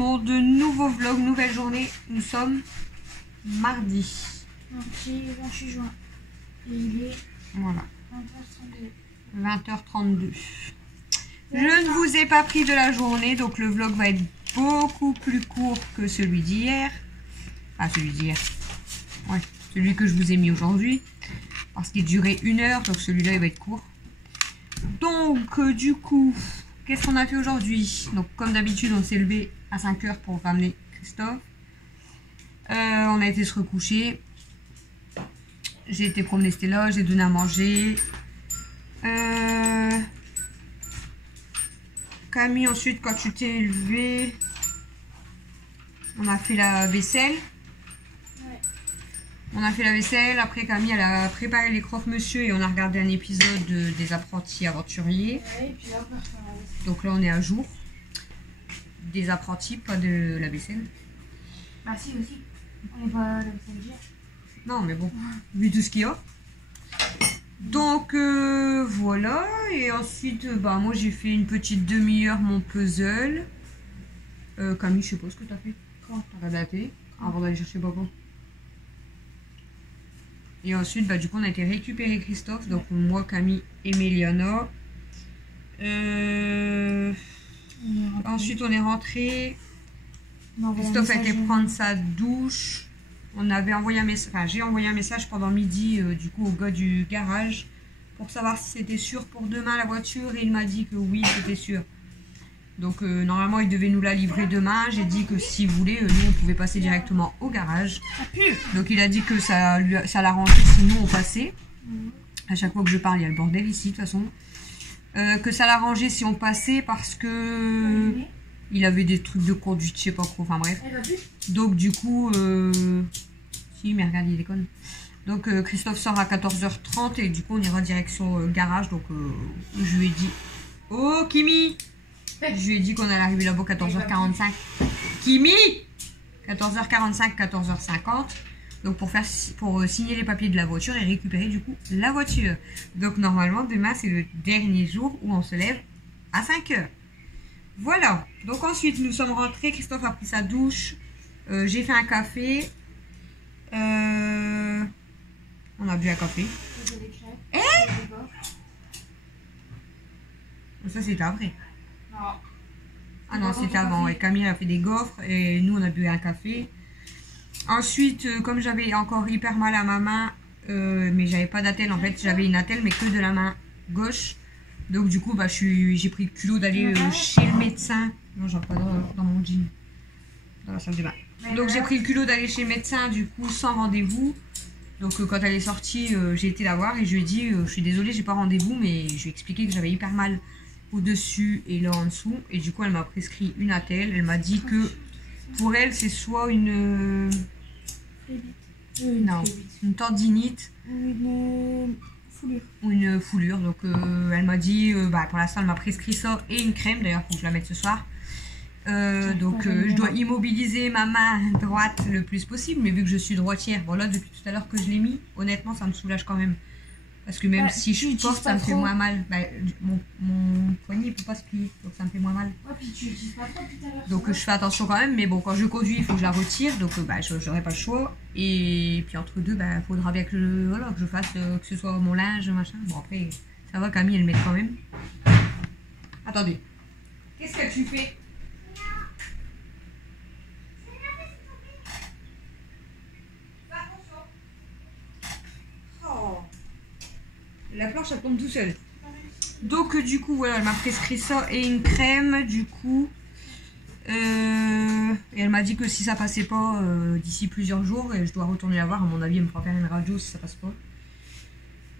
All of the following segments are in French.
monde, nouveau vlog, nouvelle journée. Nous sommes mardi. Mardi 28 juin. Et il est Voilà. 20h32. 20h32. Je ne vous ai pas pris de la journée, donc le vlog va être beaucoup plus court que celui d'hier. Enfin, celui d'hier. Ouais, celui que je vous ai mis aujourd'hui. Parce qu'il durait 1 heure, donc celui-là, il va être court. Donc, du coup, qu'est-ce qu'on a fait aujourd'hui? Donc, comme d'habitude, on s'est levé à 5 heures pour ramener Christophe. On a été se recoucher. J'ai été promener Stella, j'ai donné à manger. Camille, ensuite, quand tu t'es levé, on a fait la vaisselle. Ouais. On a fait la vaisselle. Après, Camille, elle a préparé les croque-monsieur et on a regardé un épisode des apprentis aventuriers. Ouais, et puis là, on va faire la vaisselle. Donc là, on est à jour. Des apprentis, pas de la vaisselle. Bah si, aussi. On n'est pas à la vaisselle hier. Non, mais bon, vu tout ce qu'il y a. Donc, voilà. Et ensuite, bah, moi, j'ai fait une petite demi-heure mon puzzle. Camille, je sais pas ce que t'as fait. Quand T'as regardé la télé avant d'aller chercher papa. Et ensuite, bah, du coup, on a été récupérer Christophe. Donc, moi, Camille et Méliana. Ensuite, on est rentré. Christophe a été prendre sa douche. On avait envoyé un message, enfin, j'ai envoyé un message pendant midi du coup au gars du garage pour savoir si c'était sûr pour demain la voiture et il m'a dit que oui, c'était sûr. Donc normalement il devait nous la livrer demain. J'ai dit que s'il voulait, nous on pouvait passer directement au garage. Donc il a dit que ça l'arrangeait si nous on passait. À chaque fois que je parle il y a le bordel ici de toute façon. Que ça l'arrangeait si on passait parce que il avait des trucs de conduite, je sais pas trop, enfin bref. Donc du coup, si, mais regarde, il déconne. Donc Christophe sort à 14h30 et du coup on ira direction garage. Donc je lui ai dit, oh Kimi, je lui ai dit qu'on allait arriver là-bas 14h45. Kimi, 14h45, 14h50. Donc pour signer les papiers de la voiture et récupérer du coup la voiture. Donc normalement demain c'est le dernier jour où on se lève à 5h. Voilà, donc ensuite nous sommes rentrés, Christophe a pris sa douche, j'ai fait un café, on a bu un café. Ça c'était après. Ah non, c'était avant, et Camille a fait des gaufres et nous on a bu un café. Ensuite, comme j'avais encore hyper mal à ma main, mais j'avais pas d'attelle en fait, j'avais une attelle mais que de la main gauche. Donc du coup, bah, j'ai pris le culot d'aller chez le médecin. Non, j'en pas dans mon jean. Dans la salle de bain. Donc j'ai pris le culot d'aller chez le médecin, du coup, sans rendez-vous. Donc quand elle est sortie, j'ai été la voir et je lui ai dit, je suis désolée, j'ai pas rendez-vous, mais je lui ai expliqué que j'avais hyper mal au-dessus et là en dessous. Et du coup, elle m'a prescrit une attelle. Elle m'a dit que pour elle, c'est soit une tendinite. Ou une foulure. Donc elle m'a dit, bah, pour l'instant elle m'a prescrit ça et une crème, d'ailleurs faut que je la mette ce soir. Donc je dois immobiliser ma main droite le plus possible, mais vu que je suis droitière, voilà, depuis tout à l'heure que je l'ai mis, honnêtement ça me soulage quand même. Parce que même si je porte, ça me fait moins mal. Bah, mon poignet il peut pas se plier, donc ça me fait moins mal. Ouais, puis tu l'utilises pas trop tout à l'heure. Donc je fais attention quand même, mais bon, quand je conduis, il faut que je la retire, donc bah, j'aurai pas le choix. Et puis entre deux, bah, faudra bien que voilà, que je fasse, que ce soit mon linge, machin. Bon, après, ça va, Camille, elle met quand même. Attendez. Qu'est-ce que tu fais? La planche elle tombe tout seul. Donc du coup voilà, elle m'a prescrit ça et une crème du coup. Et elle m'a dit que si ça passait pas d'ici plusieurs jours, et je dois retourner la voir, à mon avis elle me fera faire une radio si ça passe pas.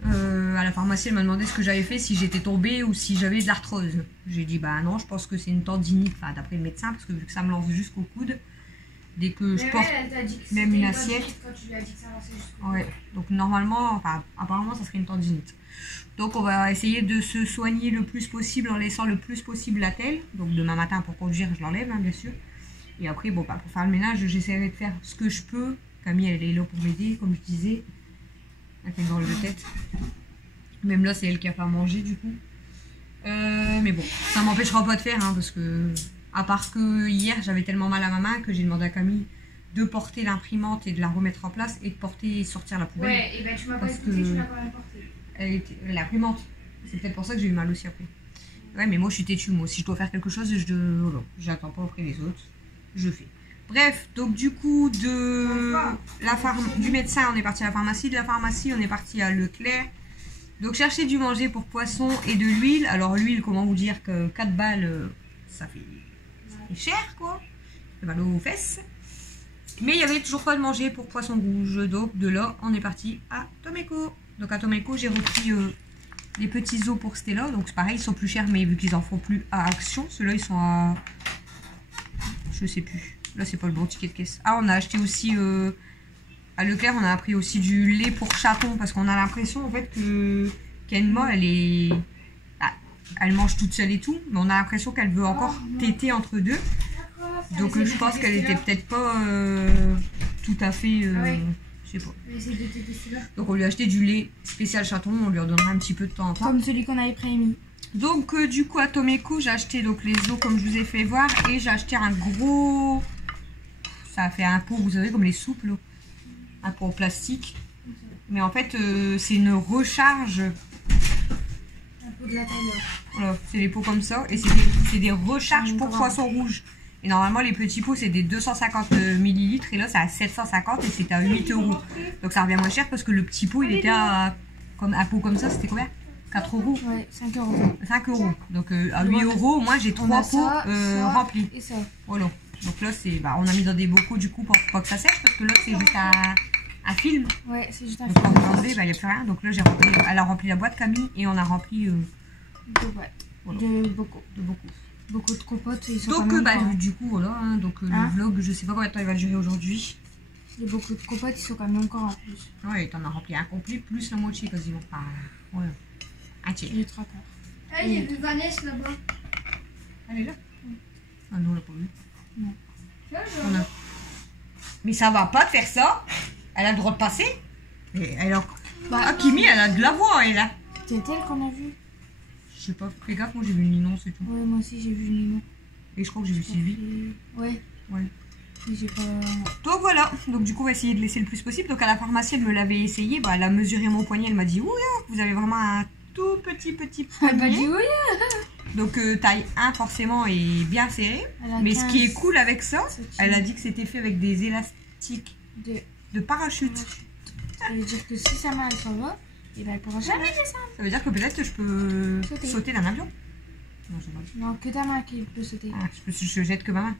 À la pharmacie elle m'a demandé ce que j'avais fait, si j'étais tombée ou si j'avais de l'arthrose. J'ai dit bah non, je pense que c'est une tendinite, enfin d'après le médecin, parce que vu que ça me lance jusqu'au coude. Dès que je porte même une assiette. Ouais, donc normalement, enfin apparemment ça serait une tendinite. Donc on va essayer de se soigner le plus possible en laissant le plus possible l'attelle. Donc demain matin pour conduire je l'enlève hein, bien sûr. Et après bon bah pour faire le ménage j'essaierai de faire ce que je peux. Camille elle est là pour m'aider comme je disais. Elle fait une drôle de tête. Même là c'est elle qui a fait à manger du coup. Mais bon ça m'empêchera pas de faire hein, parce que À part que hier, j'avais tellement mal à ma main que j'ai demandé à Camille de porter l'imprimante et de la remettre en place et de porter et sortir la poubelle. Ouais, et ben tu m'as pas expliqué, tu l'as quand même porté. L'imprimante. C'est peut-être pour ça que j'ai eu mal aussi après. Ouais, mais moi je suis têtue. Moi, si je dois faire quelque chose, j'attends pas auprès des autres. Je fais. Bref, donc du coup, du médecin, on est parti à la pharmacie. De la pharmacie, on est parti à Leclerc. Donc chercher du manger pour poisson et de l'huile. Alors l'huile, comment vous dire que 4 balles, ça fait cher quoi. Ça fait mal aux fesses. Mais il n'y avait toujours pas de manger pour poisson rouge. Donc de là, on est parti à Tomeco. Donc à Tomeco, j'ai repris les petits os pour Stella. Donc c'est pareil, ils sont plus chers, mais vu qu'ils en font plus à Action, ceux-là, ils sont à... Je sais plus. Là, c'est pas le bon ticket de caisse. Ah, on a acheté aussi... à Leclerc, on a pris aussi du lait pour chaton. Parce qu'on a l'impression, en fait, que Kenma, elle est... Ah, elle mange toute seule et tout. Mais on a l'impression qu'elle veut encore téter entre deux. Donc je pense qu'elle était peut-être pas tout à fait... je sais pas. Donc on lui a acheté du lait spécial chaton. On lui en donnera un petit peu de temps en temps. Comme celui qu'on avait prémis. Donc du coup à Tomeco, j'ai acheté donc les os comme je vous ai fait voir. Et j'ai acheté un gros... Ça a fait un pot, vous savez, comme les soupes là. Un pot en plastique. Mais en fait, c'est une recharge. Un pot de la taille. Voilà, c'est des pots comme ça. Et c'est des recharges pour poisson rouge. Et normalement, les petits pots, c'est des 250 ml. Et là, c'est à 750 et c'est à 8 €. Donc ça revient moins cher parce que le petit pot, il était à... Comme un pot comme ça, c'était combien? 4 €. Ouais, 5 €. 5 €. Donc à 8 €, moi, j'ai 3 pots remplis. Et ça. Voilà. Donc là, c'est, on a mis dans des bocaux du coup pour pas que ça sèche parce que là, c'est juste un film. Ouais, c'est juste un film. Donc, film. il n'y a plus rien. Donc là, elle a rempli la boîte, Camille, et on a rempli 2 boîtes. Voilà. De bocaux. Beaucoup de compotes. Ils sont donc, du coup, voilà. Hein, donc, le vlog, je sais pas combien de temps il va durer aujourd'hui. Les beaucoup de compotes, ils sont quand même encore en plus. Ouais, t'en as rempli un complet, plus la moitié quasiment. Enfin, ouais. Un tiers. J'ai 3 quarts. Ah, il y a vu Vanessa là-bas. Elle est là? Ah non, on l'a pas vu. Non. Mais ça va pas de faire ça. Elle a le droit de passer. Et elle a... Kimi, elle a de la voix, elle a. C'est elle qu'on a vu. Je sais pas, fais gaffe, moi j'ai vu Ninon, c'est tout. Ouais, moi aussi j'ai vu Ninon. Et je crois que j'ai vu Sylvie. Ouais. Ouais. Mais j'ai pas... Donc voilà, donc du coup on va essayer de laisser le plus possible. Donc à la pharmacie, elle me l'avait essayé. Bah, elle a mesuré mon poignet, elle m'a dit, ouh, vous avez vraiment un tout petit poignet. Elle m'a dit, oui. Donc taille 1 forcément est bien serré. Mais 15, ce qui est cool avec ça, elle a dit que c'était fait avec des élastiques de parachute. Ça veut dire que si sa main elle s'en va, et ben elle pourra jamais descendre. Ça veut dire que peut-être je peux sauter d'un avion. Non, que ta main qui peut sauter. Ah, je jette que ma main.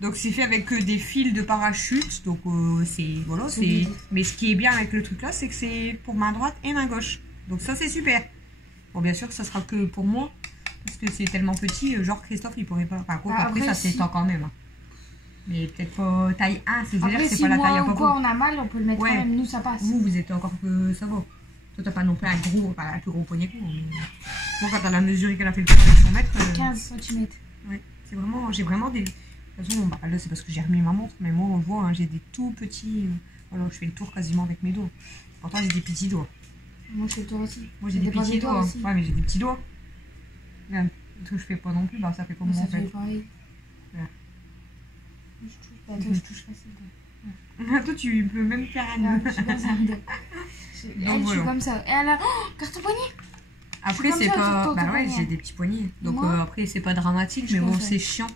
Donc c'est fait avec des fils de parachute. Donc c'est voilà, c'est. Mais ce qui est bien avec le truc là, c'est que c'est pour main droite et main gauche. Donc ça c'est super. Bon bien sûr ça sera que pour moi parce que c'est tellement petit. Genre Christophe il pourrait pas. Enfin, après ça s'étend quand même. Hein. Mais peut-être pas taille 1, c'est-à-dire que c'est pas la taille à Papa. Quoi on a mal, on peut le mettre quand même. Nous ça passe. Vous êtes encore que ça va. Toi t'as pas non plus un plus gros poignet que moi. Moi quand elle a mesuré qu'elle a fait le tour avec son mètre. 15 cm. Ouais, c'est vraiment. J'ai vraiment des. De toute façon, là c'est parce que j'ai remis ma montre, mais moi on voit, hein, j'ai des tout petits. Voilà, je fais le tour quasiment avec mes doigts. Pourtant j'ai des petits doigts. Moi je fais le tour aussi. Moi j'ai des petits doigts. Ouais, mais j'ai des petits doigts. Là, ce que je fais pas non plus, bah ça fait comme moi en fait. Pareil. Voilà. Je touche pas, toi je touche facile. Toi tu peux même faire un. Je suis comme ça. Elle, je suis comme ça. Et elle a. Oh, carte poignet. Après c'est pas. Bah ouais, j'ai des petits poignets. Donc après c'est pas dramatique, mais bon c'est chiant.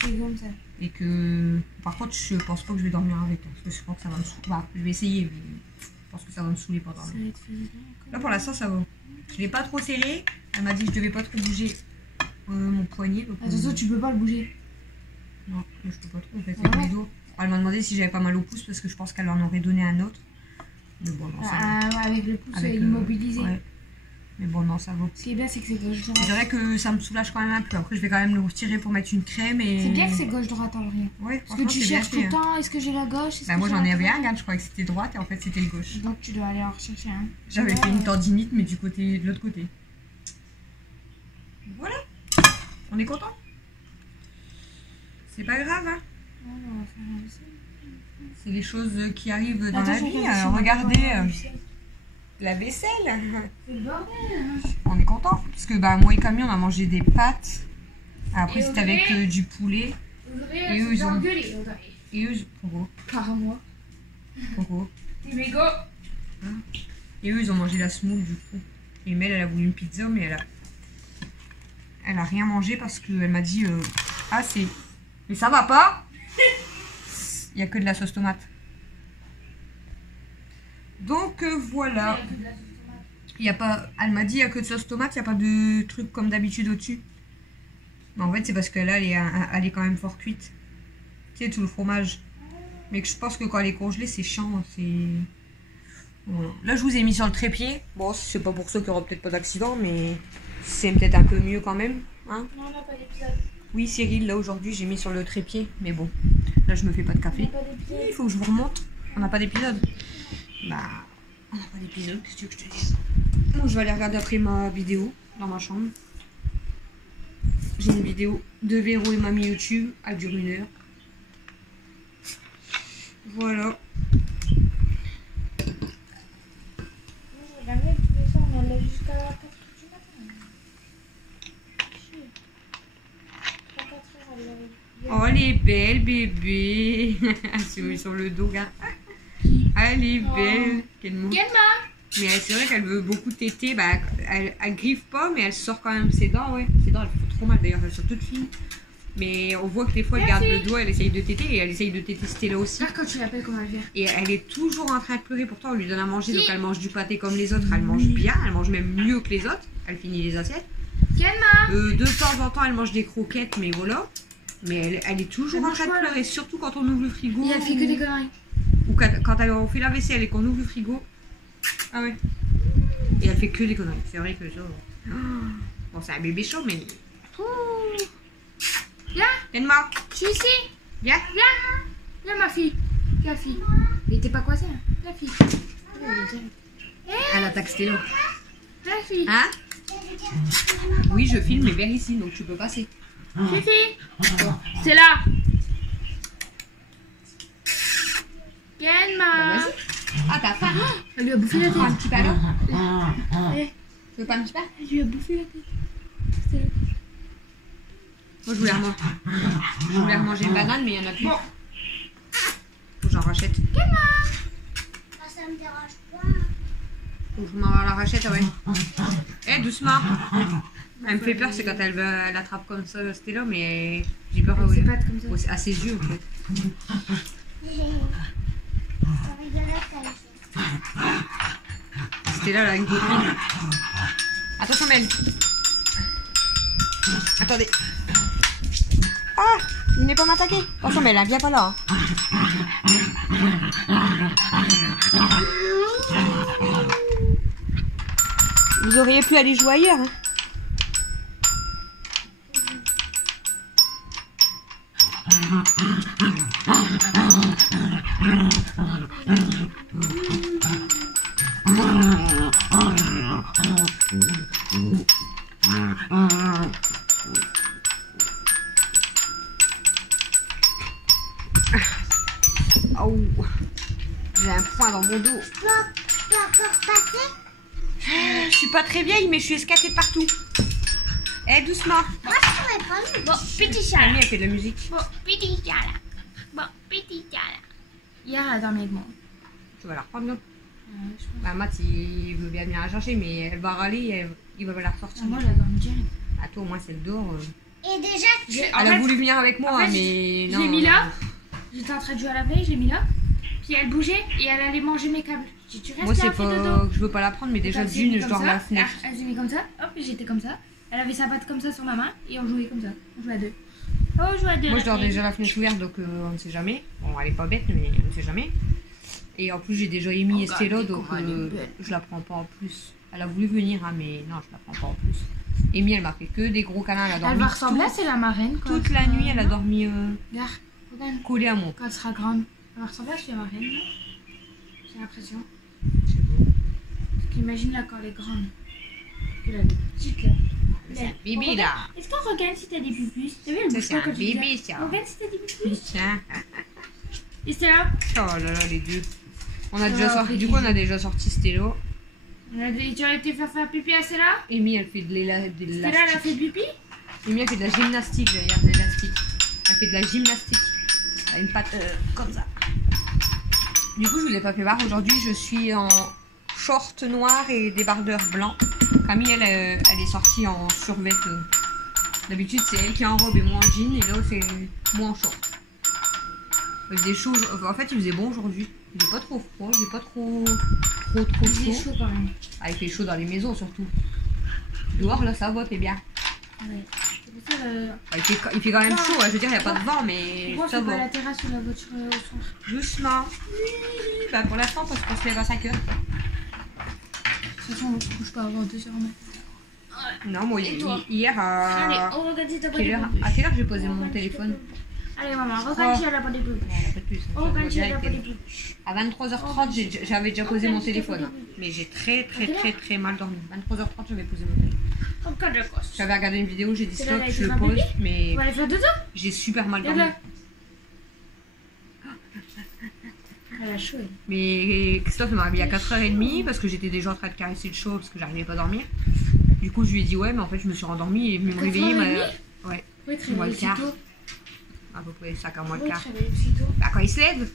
Comme ça. Et que par contre je pense pas que je vais dormir avec toi parce que je crois que ça va me saouler. Bah, je vais essayer mais je pense que ça va me saouler pendant. Là pour l'instant ça va. Je l'ai pas trop serré. Elle m'a dit que je devais pas trop bouger mon poignet. Attention tu peux pas le bouger. Non je peux pas trop en fait avec mes doigts. Elle m'a demandé si j'avais pas mal au pouce parce que je pense qu'elle en aurait donné un autre. Mais bon non ça va. Avec le pouce immobilisé. Ouais. Mais bon, non, ça va. Ce qui est bien, c'est que c'est gauche-droite. Je dirais que ça me soulage quand même un peu. Après, je vais quand même le retirer pour mettre une crème. Et... C'est bien que c'est gauche-droite en vrai. Ouais, parce que tu cherches tout le temps, est-ce que j'ai la gauche? Bah, moi, j'en avais un, regarde, je croyais que c'était droite et en fait, c'était le gauche. Donc, tu dois aller en rechercher un. J'avais fait une tendinite, mais de l'autre côté. Voilà. On est content. C'est pas grave, hein. C'est les choses qui arrivent dans la vie. Regardez. La vaisselle. C'est le bordel. On est content parce que bah moi et Camille on a mangé des pâtes Après, Et c'était avec Audrey du poulet. Audrey, Et elle eux, ils s'est ont- engueulée, Audrey. Et eux, pourquoi? Par moi. Pourquoi? T'es mégo. Et eux, ils ont mangé la semoule du coup. Et Mel, elle a voulu une pizza, mais elle a rien mangé parce qu'elle m'a dit ah, c'est. Mais ça va pas! Il n'y a que de la sauce tomate. Donc voilà. Il y a pas. Elle m'a dit il n'y a que de sauce tomate, il n'y a pas de truc comme d'habitude au-dessus. Mais en fait, c'est parce qu'elle elle est quand même fort cuite. Tu sais, tout le fromage. Mais que je pense que quand elle est congelée, c'est chiant. Voilà. Là, je vous ai mis sur le trépied. Bon, c'est pas pour ça qu'il n'y aura peut-être pas d'accident, mais c'est peut-être un peu mieux quand même. Hein? Non, on n'a pas d'épisode. Oui, Cyril, là aujourd'hui, j'ai mis sur le trépied. Mais bon, là, je me fais pas de On n'a café. pas d'épisode. Il faut que je vous remonte. On n'a pas d'épisode. Bah, on n'a pas d'épisode. Qu'est-ce que tu veux que je te dise? Bon, je vais aller regarder après ma vidéo dans ma chambre. J'ai une vidéo de Véro et Mamie YouTube. Elle dure 1 heure. Voilà. La mienne, tu veux ça, on allait jusqu'à 4h du matin. Chier. À 4h, elle avait... Oh, elle est belle, bébé. Elle s'est mise sur le dos, regarde. Elle est belle. Quel mot. Kenma. Mais c'est vrai qu'elle veut beaucoup téter. Bah, elle griffe pas, mais elle sort quand même ses dents, ouais. Ses dents, elles font trop mal d'ailleurs, elles sont toutes fines. Mais on voit que des fois, elle garde le doigt, elle essaye de téter et elle essaye de téter Stella aussi. Regarde quand tu l'appelles, comment elle vient. Et elle est toujours en train de pleurer. Pourtant, on lui donne à manger, donc elle mange du pâté comme les autres. Elle mange bien, elle mange même mieux que les autres. Elle finit les assiettes. Kenma. De temps en temps, elle mange des croquettes, mais voilà. Mais elle est toujours en train de pleurer, surtout quand on ouvre le frigo. Et elle fait que des conneries. Ou quand on fait la vaisselle et qu'on ouvre le frigo. Ah ouais. Et elle fait que des conneries. C'est vrai que ça. Bon, c'est un bébé chaud, mais. Viens, Tenma, je suis ici. viens. Viens. Viens, ma fille. Viens, fille. Mais t'es pas coincée, hein. Viens, fille. Elle attaque Stella. Viens, fille. Hein? Oui, je filme, mais vers ici, donc tu peux passer. Fifi. C'est là. Kenma. Bah, vas-y. Ah, t'as faim? Elle lui a bouffé la tête. Un petit ballon? Eh, Tu veux pas un petit pain? elle lui a bouffé la tête. C'était là. Moi, je voulais remanger une banane, mais il y en a plus. Bon. Faut que j'en rachète. Ça me dérange pas. Faut que je m'en la rachète, ouais. Eh, doucement. Elle me fait peur, c'est quand elle attrape comme ça, Stella, mais j'ai peur Elle s'est pas comme ça. à ses yeux, en fait. Ça rigolait comme ça. Stella, là, une copine. Attention, Mel. Attendez. Ah, il n'est pas m'attaquer. Attention, Mel, hein, viens pas là. Vous auriez pu aller jouer ailleurs. Hein. Oh, j'ai un point dans mon dos. Tu peux encore passer? Je suis pas très vieille, mais je suis escatée de partout. Eh, doucement. Moi, je pourrais prendre. Bon, petit Camille, chat. elle fait de la musique. Bon, petit chat là. Bon, petit chat là. Hier, elle a dormi avec moi. Tu vas la reprendre, non? Je pense. Bah, Matt, il veut bien venir la chercher, mais elle va râler et il va la ressortir. Moi, elle a dormi direct. Ah, toi, au moins, c'est le dehors. Et déjà, tu... Elle a voulu venir avec moi, en fait, mais je non. l'ai mis là. J'étais en train de jouer à la veille, je l'ai mis là. Puis elle bougeait et elle allait manger mes câbles. J'ai dit, tu restes Moi, là, c'est fais dodo. pas que je veux pas la prendre, mais déjà, Elle s'est mis d'une, je comme dors à ça. la fenêtre. Elle s'est mis comme ça. Hop, j'étais comme ça. Elle avait sa patte comme ça sur ma main et on jouait comme ça. On jouait à deux. Oh, on jouait à deux. Moi, je la dors fille. déjà la fenêtre ouverte, donc on ne sait jamais. Bon, elle est pas bête, mais on ne sait jamais. Et en plus, j'ai déjà émis Estella, donc je la prends pas en plus. Elle a voulu venir, hein, mais non, je la prends pas en plus. Amy, elle m'a fait que des gros câlins. Elle a dormi Elle va ressembler à la marraine. Quand toute la nuit, elle a dormi Regarde, regarde. collée à moi. Quand elle sera grande, elle va ressembler à la marraine. là. J'ai l'impression. C'est beau. Parce qu'imagine là quand elle est grande. Elle a des petites là. C'est un bébé, là. Est-ce qu'on regarde si t'as des pupus? T'as vu, elle Ça, bouge c'est pas un quand tu dis bébé, ça. ça. Regarde si t'as des pupus. Tiens. Et c'est là. Oh là là, les deux. On a déjà Oh, sorti, petit du coup, on a jeu. déjà sorti Stella. Tu as été faire pipi à celle-là? Amy, elle fait de Celle-là, elle a l'élastique. fait pipi? Mimi, elle fait de la gymnastique, d'ailleurs, l'élastique. Elle fait de la gymnastique. Elle a une patte comme ça. Du coup, je vous ai pas fait voir. Aujourd'hui, je suis en short noir et débardeur blanc. Camille, elle est sortie en survêt. D'habitude, c'est elle qui est en robe et moi en jean. Et là, c'est moi en short. Il faisait chaud. En fait, il faisait bon aujourd'hui. Il n'est pas trop froid. Il n'est pas trop Il chaud. est chaud quand même. Ah, il fait chaud dans les maisons surtout. Dehors, là, ça va, t'es bien. Ouais. C'est pour ça, Ah, il fait quand même chaud. Je veux dire, il n'y a pas de vent, mais pourquoi ça on fait pas va. la terrasse ou la voiture au soir? Doucement. Bah, pour l'instant, parce qu'on se lève à 5 heures. De toute façon, on ne couche pas avant 2 heures. Non, moi, Et toi hier, Allez, à on regarde si t'as pas quelle des heure, boules. à quelle heure j'ai posé mon téléphone? Allez, maman, regarde si elle a pas des boules. Non, pas plus. On regarde si elle a pas des boules. À 23h30, j'avais déjà posé mon téléphone. Mais j'ai très mal dormi. 23h30, j'avais posé mon téléphone. Regarde la gosse. J'avais regardé une vidéo, j'ai dit C'est stop, là, je elle le était pose, pas mais On va aller faire dodo. j'ai super mal dormi. Regarde-la. Elle a chaud. Elle. Mais Christophe m'a réveillé à 4h30 parce que j'étais déjà en train de caresser le chaud parce que j'arrivais pas à dormir. Du coup, je lui ai dit ouais, mais en fait, je me suis rendormie et me réveiller. 4h30? Ouais, Oui, très Moins bien. le quart. Aussitôt. à peu près 5 à moins le Oui, quart. très bien. Aussitôt. Bah, quand il se lève.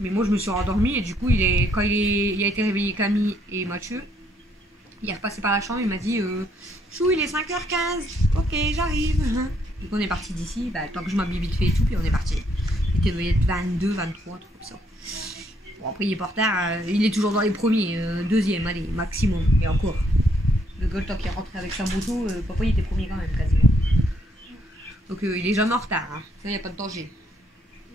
Mais moi, je me suis rendormie et du coup, quand il a été réveillé Camille et Mathieu, il est repassé par la chambre, il m'a dit Chou, il est 5h15, ok, j'arrive. Donc, on est parti d'ici, bah, tant que je m'habille vite fait et tout, puis on est parti. Il devait être 22, 23, tout comme ça. Bon, après, il est pas en retard, il est toujours dans les premiers, deuxième, allez, maximum, et encore. Le Gold, tant qu'il est rentré avec sa moto, papa, il était premier quand même, quasiment. Donc, il est jamais en retard, hein. Ça, il n'y a pas de danger.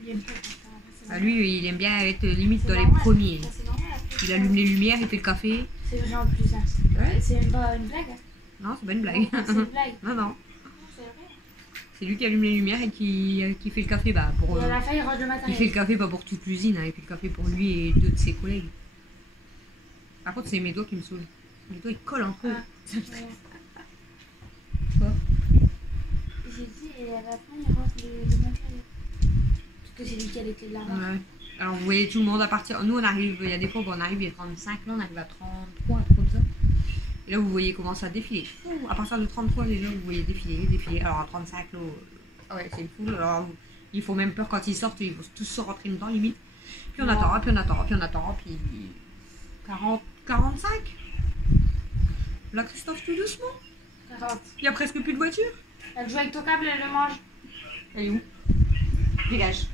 Il aime pas quand ça va. Ah, lui, il aime bien être limite C'est dans les normal. premiers. Ça, c'est normal, après. Il allume les lumières, il fait le café. C'est vrai en plus. Hein. Ouais. C'est même pas une blague. Hein. Non, c'est pas une blague. Non, c'est une blague. Non, non. C'est vrai. C'est lui qui allume les lumières et qui fait le café. Bah, pour, Et à la fin, il range le il matériel. fait le café pas pour toute l'usine, hein. Il fait le café pour lui et 2 de ses collègues. Par contre, c'est mes doigts qui me saoulent. Mes doigts, ils collent un peu. Ah. Ça me stresse. Ouais. Quoi J'ai dit, et à la fin, il range le matériel. Parce que c'est lui qui a été de l'argent. Ouais. Alors, vous voyez tout le monde à partir. Nous, on arrive, il y a des fois où on arrive, il y a 35, là, on arrive à 33, un truc comme ça. Et là, vous voyez comment ça défile. À partir de 33, déjà, vous voyez défiler. Alors, à 35, là, ouais, c'est une foule. Alors, il faut même peur quand ils sortent, ils vont tous se rentrer dedans, limite. Puis on attend, puis on attend, puis on attend, puis 40, 45. Là, Christophe, tout doucement. 40. Il y a presque plus de voiture. Elle joue avec ton câble, elle le mange. Elle est où? Dégage.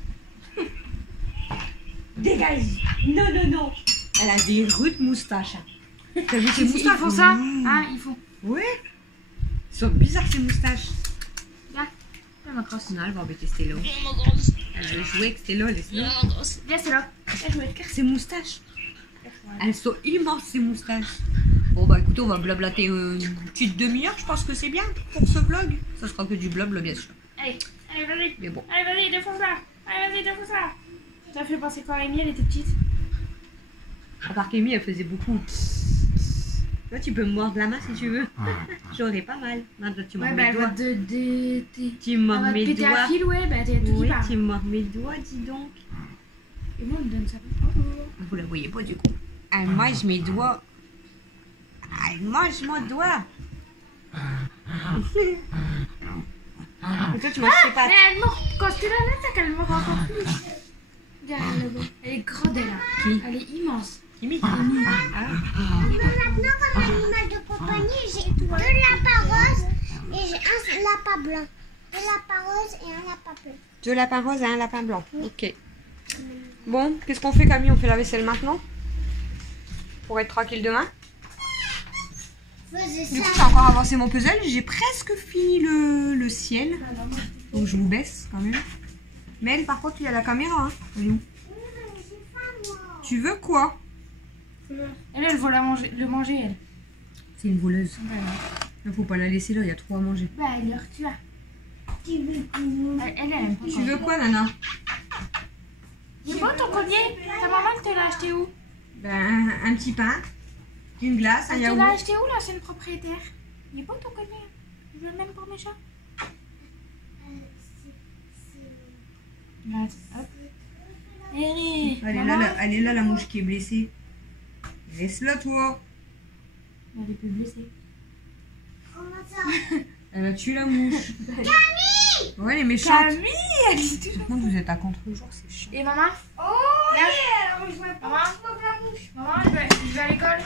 Dégage. Non, non, non. Elle a des rudes moustaches. T'as vu ses Ils moustaches? font ça, hein, ils font. Ouais. Ils sont bizarres ces moustaches. Là, là, ma grosse. Non, elle va embêter Stella. Viens, ma grosse. Elle veut jouer avec Stella, laisse-le. Viens, ma grosse. Viens, c'est là. Viens jouer avec Ses moustaches. Elles sont immenses ces moustaches. Bon bah écoutez, on va blablater une petite demi-heure, je pense que c'est bien pour ce vlog. Ça sera que du blabla bien sûr. Allez, allez, vas-y. Mais bon. Allez, vas-y, défonce-la. Allez, vas-y, défonce-la. Ça fait penser quoi à Amy, elle était petite. À part qu'Amy, elle faisait beaucoup. Toi, tu peux me mordre la main si tu veux. J'aurais pas mal. Non, toi, tu mords Ouais, mes bah elle va doigts. te Tu mords elle va te mes péter doigts. à fil, ouais, bah t'es tout qui Oui, part. tu mords mes doigts, dis donc. Et moi, on me donne ça. Bonjour. Vous la voyez pas du coup. Elle mange mes doigts. Elle mange mon doigt. Et toi, tu manges tes pattes. Mais elle mord, quand tu la laisses, elle mord encore plus. Regarde là-bas. Elle est grande, elle. Qui? Elle est immense. Kimi. Maintenant, comme animal de compagnie, j'ai 2 lapins roses et j'ai un lapin blanc. 2 lapins roses et un lapin blanc. 2 lapins roses et un lapin blanc. Ok. Bon, qu'est-ce qu'on fait Camille? On fait la vaisselle maintenant? Pour être tranquille demain. Faisais Du coup, j'ai ça. encore avancé mon puzzle. J'ai presque fini le ciel. Donc je vous baisse quand même. Mais elle, par contre, il y a la caméra. Hein. Elle est où? Tu veux quoi? Elle veut le manger, elle. C'est une voleuse. Il faut pas la laisser là, il y a trop à manger. Bah, elle le retue. Elle aime pas. Tu veux quoi, Nana? Il est beau ton collier. Ta maman, elle te l'a acheté où? Ben, un petit pain, une glace, un Elle te l'a yaourt. acheté où, l'ancienne propriétaire? Il est beau ton collier. Je veux le même pour mes chats. Là, hop. Allez, Elle est là, la mouche qui est blessée. Laisse-la, toi. Elle est plus blessée. Comment ça? Elle a tué la mouche. Camille! Ouais, elle est méchante. Camille, elle dit toujours. Maintenant, vous êtes à contre-jour, c'est chiant. Et maman? Oh, Là. yeah. Je vois pas. Maman? Je vois pas la mouche. Maman, je vais à l'école.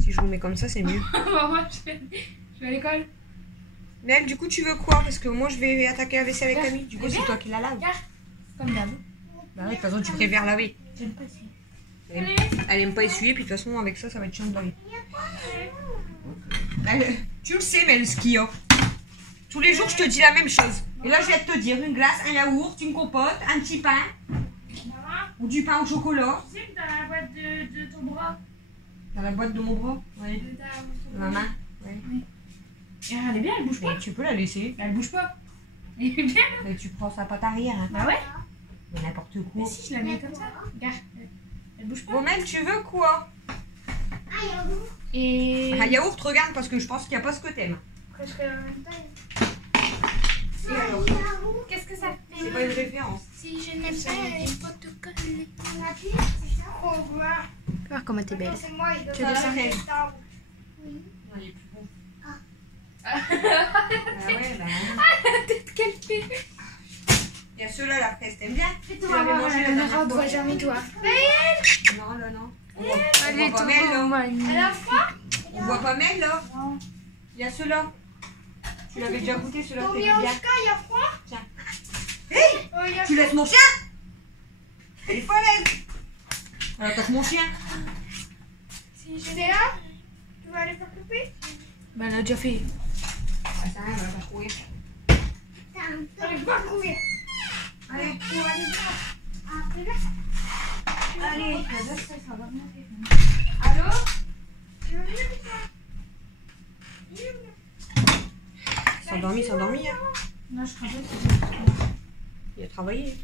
Si je vous mets comme ça, c'est mieux. Maman, je vais à l'école. Nel, du coup, tu veux quoi? Parce que moi, je vais attaquer la vaisselle avec Regarde. Camille. Du coup, c'est toi qui la lave. Regarde. Comme d'hab. Bah oui, de toute façon, tu préfères laver. J'aime pas ça. Elle aime pas essuyer, puis de toute façon, avec ça, ça va être chiant de laver. Tu le sais, mais le ski, hein. Tous les jours, je te dis la même chose. Et là, je viens de te dire une glace, un yaourt, une compote, un petit pain. Maman, Ou du pain au chocolat. tu sais que dans la boîte de ton bras, Dans la boîte de mon bras. Oui. de ta Ma main. Oui. Elle est bien, elle bouge pas. Mais tu peux la laisser. Elle bouge pas. Elle est bien. Mais tu prends sa patte arrière. Hein. Bah ouais. Mais n'importe quoi. Mais si, je la mets comme ça. Regarde. Elle bouge pas. Bon, Mel, tu veux quoi? Ah, il y a où? Et. Un yaourt, regarde, parce que je pense qu'il n'y a pas ce que t'aimes. Presque la même taille. Et alors? Il y a où? Qu'est-ce que ça C'est fait pas une référence. Si je n'aime pas, il faut te coller. On appuie, c'est ça? Oh, voilà. Voir comment t'es belle. C'est moi, il doit Tu veux ça? Oui. Non, il est plus bon. Ah. Ah ouais, bah. Tête qu'elle fait. Il y a ceux-là, la fraise, t'aimes bien? Tu On l'avais mangé la dernière on fois. voit jamais toi. Non, là, non. On Elle est voit pas Mel, là. Elle a froid? On voit pas Mel, là. Non. Il y a ceux-là. Tu l'avais déjà goûté, ceux-là, que t'aimais bien. Tomianska, il y a froid? Tiens. Oh, il y a Tu laisses mon chien? Elle est folle, elle. Elle attaque mon chien. Si je l'ai là, tu vas aller faire couper? Bah, elle a déjà fait. Ah, ça rien, elle va pas courir. J'arrive pas à courir. Allez. Pour aller voir. Après là. Allez. Allô? Tu veux venir ou pas? S'endormi, s'endormi. Hein. Non, je crois pas Il a travaillé.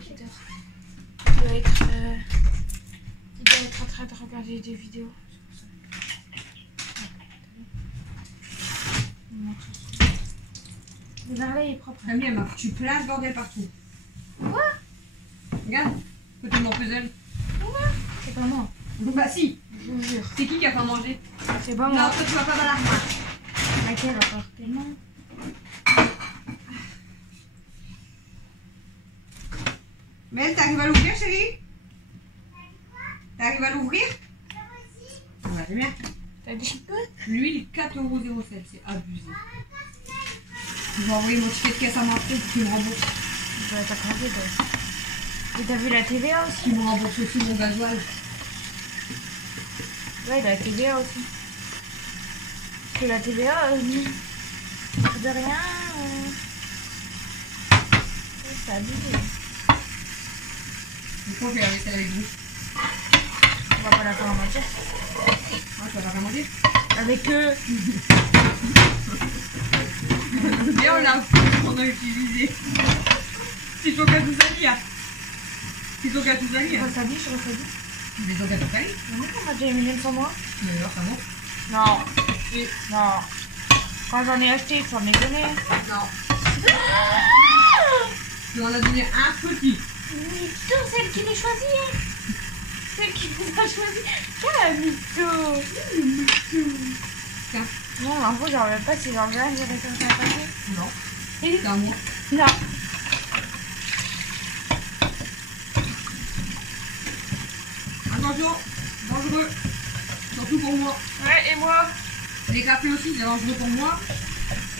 qu'il dort. Il doit être en train de regarder des vidéos. Le verre-là, il est propre. Camille, elle m'a foutu plein de bordel partout. Quoi? Regarde, côté de mon puzzle. C'est pas moi. Bah si, Je vous jure. c'est qui a pas mangé? C'est pas Non, moi. toi tu vas pas dans l'armoire. Laquelle encore? Tellement. Mais t'arrives à l'ouvrir, chérie? T'arrives à l'ouvrir? Ah bah c'est bien. T'as dit quoi? L'huile 4,07€, c'est abusé. Je vais envoyer mon ticket de caisse à Martin pour qu'il me rembourse. Je vais t'accorder, toi. Et t'as vu la TVA aussi? Qu'il me rembourse aussi mon gasoil. Ouais, la TVA aussi. Parce que la TVA, de rien, c'est abusé. Du coup, je vais la vaisselle avec vous. On va pas la faire en matière. Ah, tu vas pas manger? Avec eux. Mais on l'a qu'on a utilisé. C'est ton gâteau salé. C'est ton gâteau salé. Je refais je refais. C'est ton gâteau salé. Mais on a déjà une sans moi. Mais alors, ça monte. Non. Non. Quand j'en ai acheté, j'en ai donné. Non. Tu en as donné un petit. Mais putain, c'est elle qui l'a choisi. C'est elle qui nous a choisi. Quel mytho. Tiens. Non, en gros, j'en reviens pas si j'en reviens, j'ai réussi à passer. Non. Et C'est à moi. non. Attention, dangereux. Surtout pour moi. Ouais, et moi? Les cafés aussi, c'est dangereux pour moi.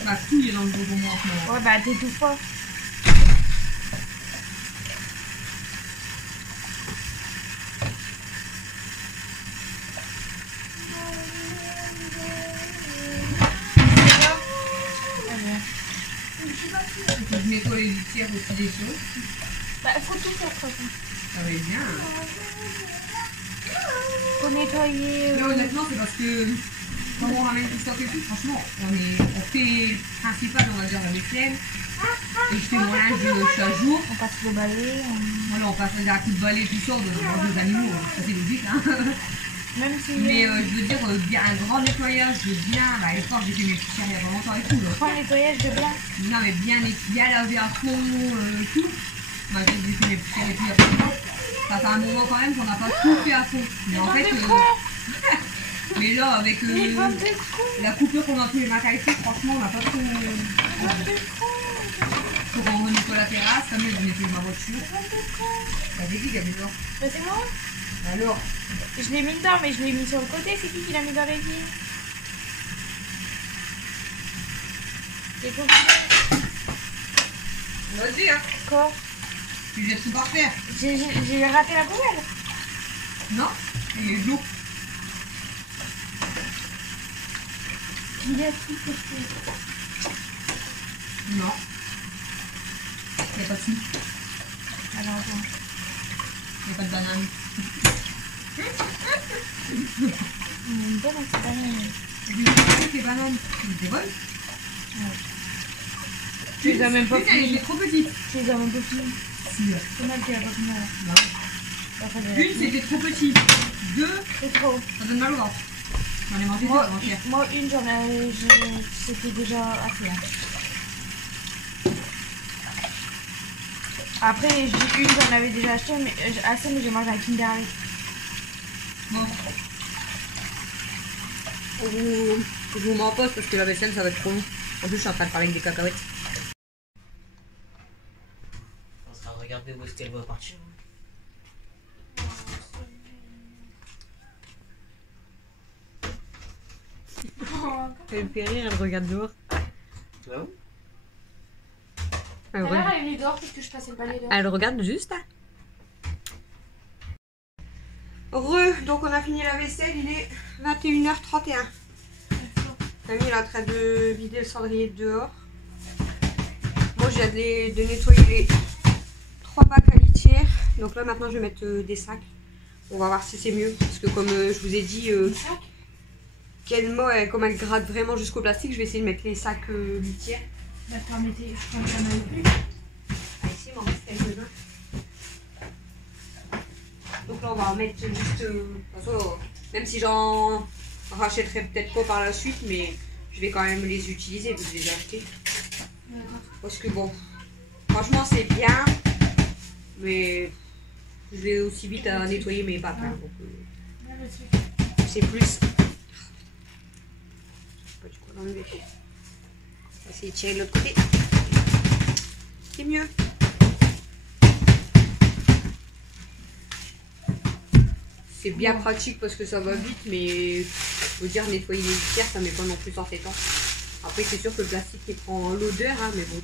Bah, tout est dangereux pour moi en ce moment. Ouais, bah t'étouffes pas. Il faut que je nettoie les litières aussi des choses. Bah, faut tout faire, de toute façon. Ça va être bien. Faut nettoyer. Mais honnêtement, c'est parce que quand on ramène tout stock et tout, franchement, on fait principal, on va dire, la vaisselle. Et je fais mon linge chaque jour. On passe le balai. Voilà, on passe un coup de balai, tout ça, on mange les animaux. Ça, c'est logique. Hein. Même si. Mais je veux dire, bien, un grand nettoyage de bien. Bah, les fois, j'ai fait mes poussières il y a pas longtemps et tout. Là. Grand nettoyage de bien. Non, mais bien lavé à fond, tout. Bah, j'ai fait mes poussières et tout il y a pas longtemps. Ça fait un moment quand même qu'on n'a pas tout fait à fond. Mais en fait. Mais là, avec la coupure qu'on a tous les matins ici, franchement, on n'a pas trop... Faut qu'on nettoie la terrasse, comme je nettoie ma voiture. T'as des guides, alors. Bah c'est moi. Alors, Je l'ai mis dedans, mais je l'ai mis sur le côté. C'est qui l'a mis dans les pieds? C'est compliqué. vas-y, hein. Quoi? Tu jettes tout par terre. J'ai raté la poubelle. Non, il y a de l'eau. Il y a tout fait. Non. Il n'y a pas de sou. Alors attends. Il n'y a pas de banane. On aime bien ces bananes. Les bananes, c'est bonne. Ouais. Tu les as même pas Elle finies. est trop petite. Tu les as même pas finies. Si. C'est mal qu'elle a pas fini. Bah ouais. Une, c'était trop petit. Deux, C'est trop. ça donne mal au ventre. J'en ai mangé deux avant-hier. Moi, une, c'était déjà assez. Hein. Après, une, j'en avais déjà acheté, mais assez, mais j'ai mangé un Kinder avec. Bon. Je vous mens pas parce que la vaisselle, ça va être trop long. En plus, je suis en train de parler avec des cacahuètes. On sera regarder où est-ce qu'elle va partir. Elle me fait rire, elle regarde dehors. Tu vas où? Elle, Elle est venue dehors puisque je passais le balai dehors. elle regarde juste. Donc on a fini la vaisselle, il est 21h31. Camille est en train de vider le cendrier dehors. Moi j'ai de nettoyer les 3 bacs à litière. Donc là maintenant je vais mettre des sacs. On va voir si c'est mieux. Parce que comme je vous ai dit, comme elle gratte vraiment jusqu'au plastique, je vais essayer de mettre les sacs litière. D'accord, mettez, je crois que ça n'en a plus. Ah ici il m'en reste quelques-uns. Donc là on va en mettre juste, même si j'en rachèterai peut-être pas par la suite, mais je vais quand même les utiliser parce que je les ai achetés. Parce que bon, franchement c'est bien, mais je vais aussi vite à nettoyer mes pattes. Hein, c'est plus... Je sais pas du quoi l'enlever. On va essayer de tirer de l'autre côté. C'est mieux. C'est bien pratique parce que ça va vite, mais faut dire nettoyer les litières, ça met pas non plus en fait temps. Après c'est sûr que le plastique il prend l'odeur, hein, mais bon.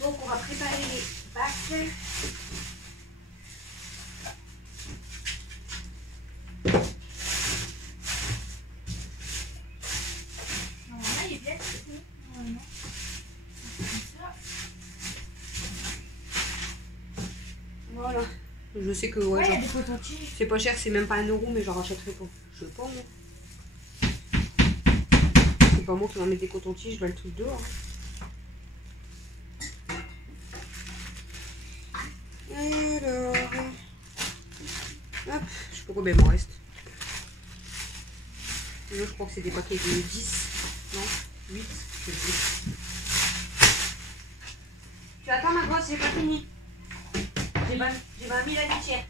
Donc on va préparer les bacs. Normalement, il est bien ici. Normalement. Voilà. Je sais que ouais, Ouais, il y a des cotons-tiges. c'est pas cher, c'est même pas 1 euro, mais j'en rachèterai pas. Je sais pas moi. C'est pas moi qui va mettre des cotons-tiges, je vais le truc dehors. Alors. Hop, je sais pas combien il m'en reste. Là, je crois que c'est des paquets de 10. Non, 8, je sais plus. Tu attends ma grosse, j'ai pas fini. J'ai pas mis la litière.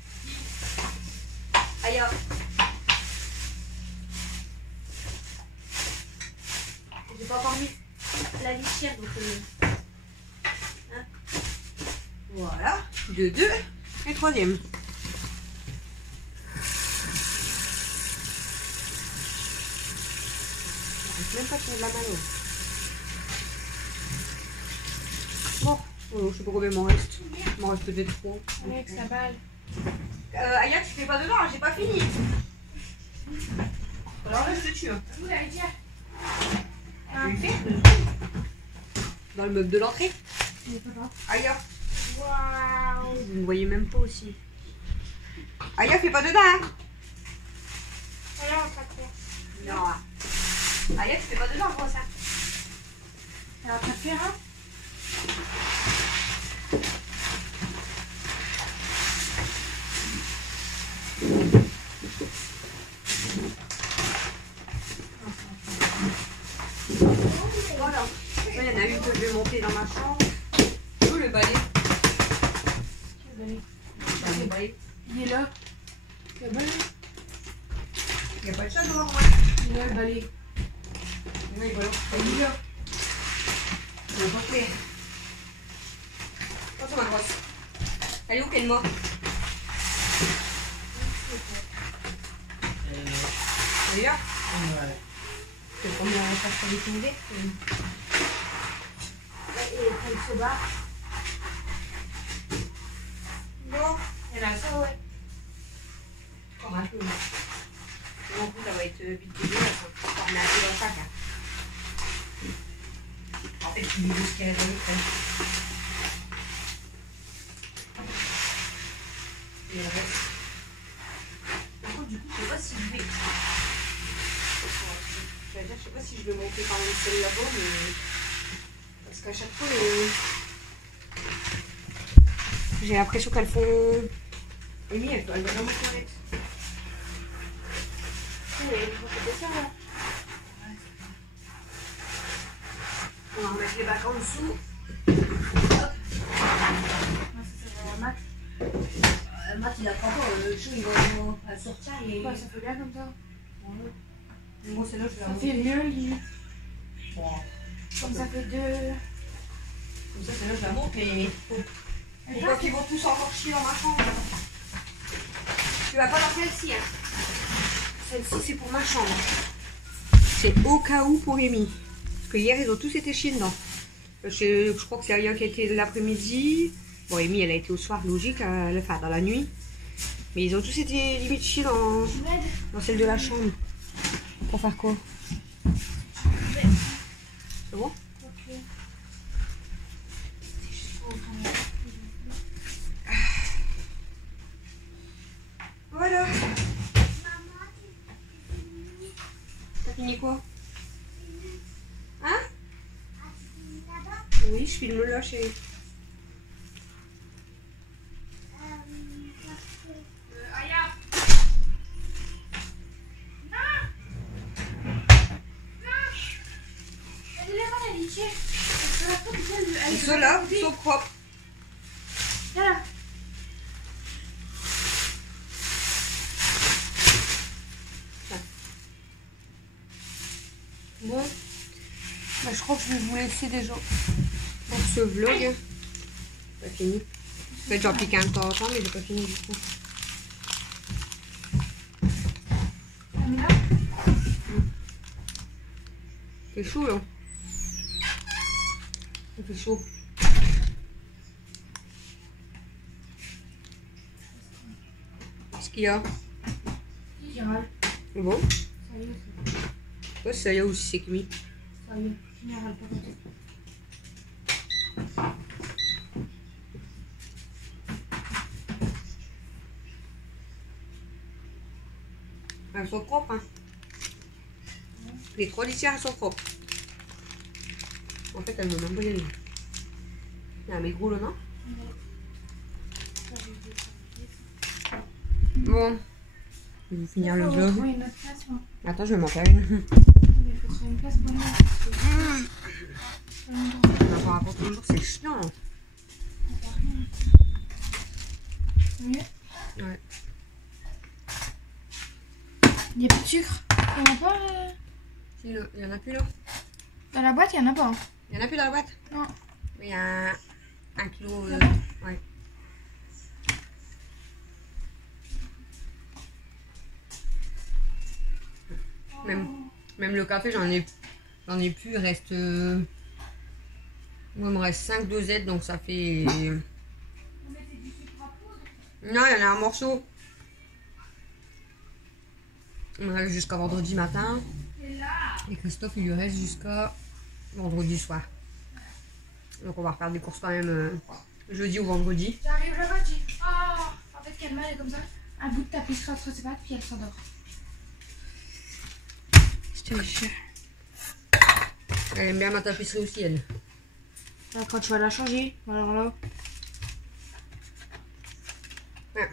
Aïe hop. J'ai pas encore mis la litière donc hein. Voilà. 2, 2 et 3e. Même pas sur de la malo. Bon, oh, je sais pas combien il m'en reste. Il m'en reste peut-être 3. Avec sa balle. Aya, tu fais pas dedans, j'ai pas fini. Alors là, je te tue. Où la litière? Dans le meuble de l'entrée. Aya. Waouh. Vous ne voyez même pas aussi. Aya, fais pas dedans. Hein. Voilà, on va faire. Non. Aya, tu fais pas dedans, gros ça. Elle est en train de faire un. Voilà. Il y en a une que je vais monter dans ma chambre. Je veux le balai. Le balai. Le balai. Il est là. Le balai. Il n'y a pas de chat dehors, moi. Ouais, le balai. Oui, voilà. C'est mieux. On va pas faire. Attention, ma grosse. Elle est où, Kenmo? Elle est là? Ouais. C'est le premier à faire ça définiser. Et elle se bat. Bon, Elle a ça, ouais. encore un peu. Mon coup, ça va être vite dégueulasse. On va remettre un peu dans le sac. Hein. En fait, il est ce qu'elle a dans le frère. Et le reste. Par contre, du coup, je sais pas si je vais. Je sais pas si je vais monter quand même celle là-bas, mais. Parce qu'à chaque fois, j'ai l'impression qu'elles font. Amy, elle va dans ma toilette. On va remettre les bacs en dessous. Hop. Matt, Matt, il apprend pas. Le chou, il va sortir. Et... Ouais, ça fait bien comme ça. Moi, celle-là, je vais la Ça monter. fait mieux, limite. Bon. Comme ça fait deux. Comme ça, celle-là, je la monte, mais faut pas qu'ils vont tous encore chier dans ma chambre. Tu vas pas dans celle-ci, hein. Celle-ci, c'est pour ma chambre. C'est au cas où pour Amy. Parce que hier, ils ont tous été chiés dedans. Je crois que c'est Aya qui a été l'après-midi. Bon, Amy, elle a été au soir, logique, enfin, dans la nuit. Mais ils ont tous été limite chiés dans celle de la chambre. Pour faire quoi? C'est bon? Ok. Voilà. T'as fini quoi? Hein? Oui, je filme là chez. Aya. Ceux-là sont propres. Là. Bon, bah, je crois que je vais vous laisser déjà pour ce vlog. Pas fini. En fait, j'en pique un de temps en temps, mais j'ai pas fini du coup. C'est chaud là. Il fait chaud. Qu'est-ce qu'il y a? Il râle. C'est bon? Ça y est, Ouais, ça y est aussi, c'est cuit. ça y est. Il râle pas comme ça. Elles sont propres, hein. Les trois litières, elles sont propres. En fait, elles me même pas les mains. Il y a un gros là, non? Bon. Je vais vous finir le Il faut vlog. trouver une autre place, moi. Attends, je vais m'en faire une. Mais il faut trouver une place pour moi. On va pas toujours, c'est chiant. Oui. Ouais. Il n'y a plus de sucre. Il n'y en a pas Si, là, il y en a plus là. dans la boîte, il n'y en a pas. Hein. Il y en a plus dans la boîte? Non. Mais il y a un kilo. Ah bon? Ouais. Même le café, j'en ai plus. Il reste. Moi, il me reste 5 dosettes, donc ça fait. Non, il y en a un morceau. Il me reste jusqu'à vendredi matin. Et Christophe, il lui reste jusqu'à vendredi soir. Donc on va refaire des courses quand même jeudi ou vendredi. J'arrive là-bas, tu dis oh, en fait, Kalma, elle est comme ça. Un bout de tapisserie entre ses pattes, puis elle s'endort. Je te jure. Elle aime bien ma tapisserie aussi, elle. Là, quand tu vas la changer, alors là. Ouais.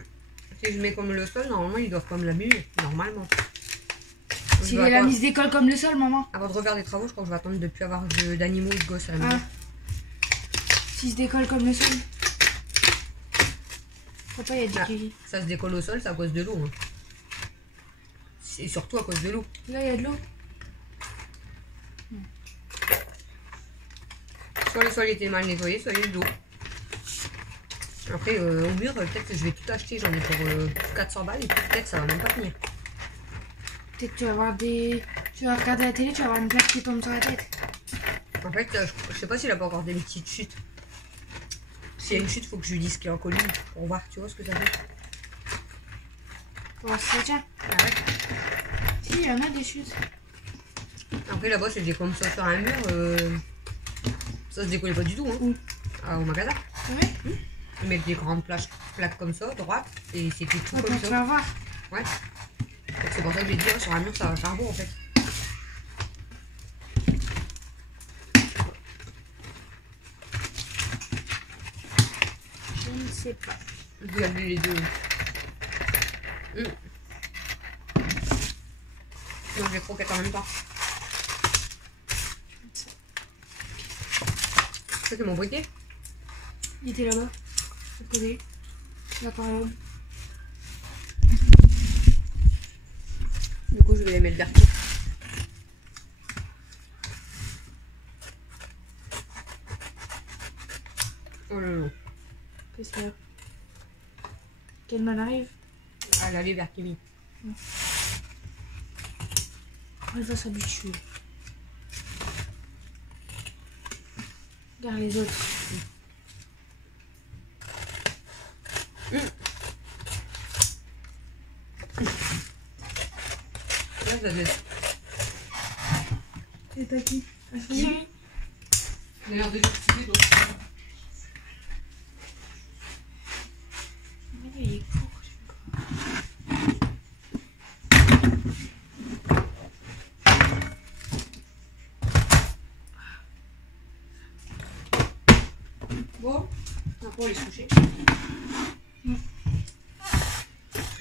Si je mets comme le sol, normalement, ils doivent pas me l'abîmer. Normalement. C'est la mise d'école comme le sol, maman. Avant de refaire des travaux, je crois que je vais attendre de ne plus avoir d'animaux ou de gosses à la maison. Si se décolle comme le sol. Papa, il y a du kiwi. Ça se décolle au sol, c'est à cause de l'eau. Hein. C'est surtout à cause de l'eau. Là, il y a de l'eau. Soit les sols étaient mal nettoyés, soit il y a de l'eau. Après, au mur, peut-être que je vais tout acheter. J'en ai pour 400 balles et peut-être ça va même pas finir. Peut-être que tu vas avoir des... Tu vas regarder la télé, tu vas avoir une plaque qui tombe sur la tête. En fait, je sais pas s'il a pas encore des petites chutes. S'il y a une chute, il faut que je lui dise qu'il est en colline pour voir, tu vois ce que ça fait. Pour voir si ça tient. Ah ouais. Si, il y en a des chutes. Après, là-bas, c'est des comme ça sur un mur. Ça se décollait pas du tout, hein. Où? Au magasin. Ouais. Ils mettent des grandes plaques comme ça, droites, et c'était tout Ouais, comme pour te ça. faire voir. Ouais. Donc, c'est pour ça que j'ai dit, sur un mur, ça va faire beau en fait. Je ne sais pas. Regardez les deux. Non, j'ai croquettes en même temps. Ça, c'est mon briquet. Il était là-bas. À côté. L'aquarium. Du coup, je vais les mettre vertus. Oh là là. Qu'est-ce qu'il y a? Quel mal arrive? Ah, là, les verts qui mis. Il va s'habituer. Regarde les autres. Là, ça laisse. Et t'as qui? Il a l'air de fatiguer, donc. Il est court. Bon, on va aller se coucher. De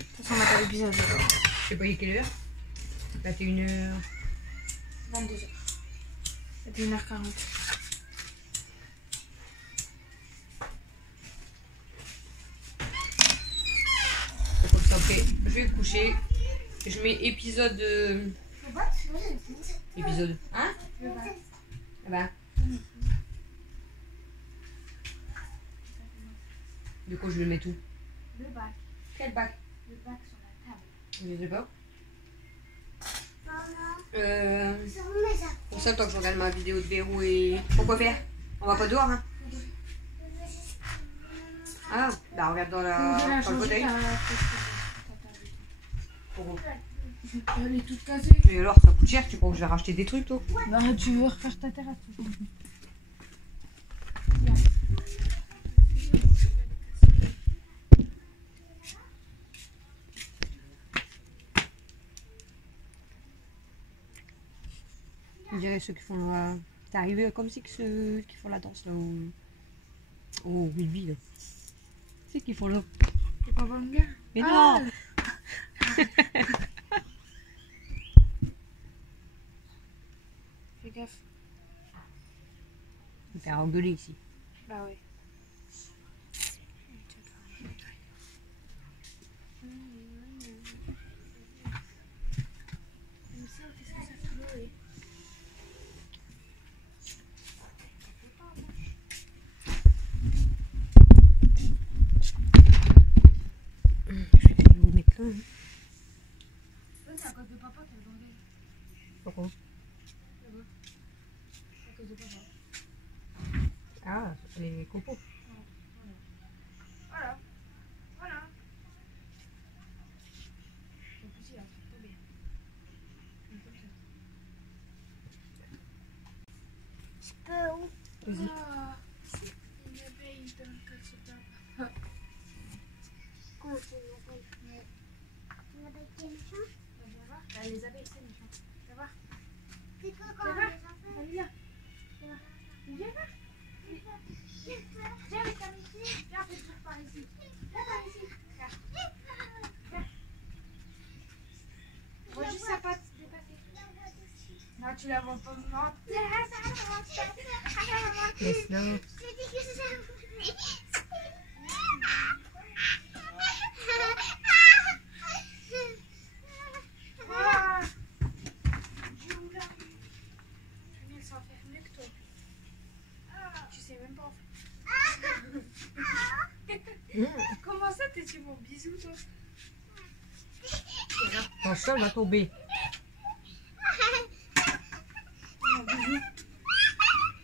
toute façon, on n'a pas l'épisode. Je sais pas, il est quelle heure? 21h. 22h. 21h40. Comme ça, après, je vais me coucher. Je mets épisode. Épisode. Hein? Ah bah. Du coup, je le mets tout. Le bac. Quel bac? Le bac sur la table. Je sais pas. Sur mes affaires. Pour ça, tant que je regarde ma vidéo de verrou et. Pourquoi faire? On va pas dehors, hein? Ah, bah regarde dans le fauteuil. Pour... Elle est toute cassée. Mais alors, ça coûte cher, tu crois que je vais racheter des trucs, toi? Bah, tu veux refaire ta terrasse. On dirait ceux qui font T'es arrivé comme si que ceux qui font la danse là au rugby là. C'est qui font là. C'est pas bon gars. Mais non. Fais gaffe. On va faire engueuler ici. Bah ouais. Je vais vous mettre là. Hein. C'est à cause de papa t'as le bordel. Pourquoi? À cause de papa. Ah, les copeaux. Voilà. Voilà. Donc ici, là, c'est tombé. Je peux où? Vas-y. Ah, une abeille dans le cas de papa. Comment c'est une abeille? Une abeille qui est méchante? Viens voir. Ah, les abeilles, c'est méchant. Viens voir. C'est quoi Viens quand voir. les enfants? Allez, viens. Viens voir. Viens voir. Viens avec ta musique. Viens, fais le tour par ici. Viens par ici. Viens. Viens. Vois juste sa patte dépasser. Non, tu la vois pas. Non. Laisse-la. Je dis que c'est Voilà. t'es sur mon bisou, toi. Attention, elle va tomber. Mon bisou.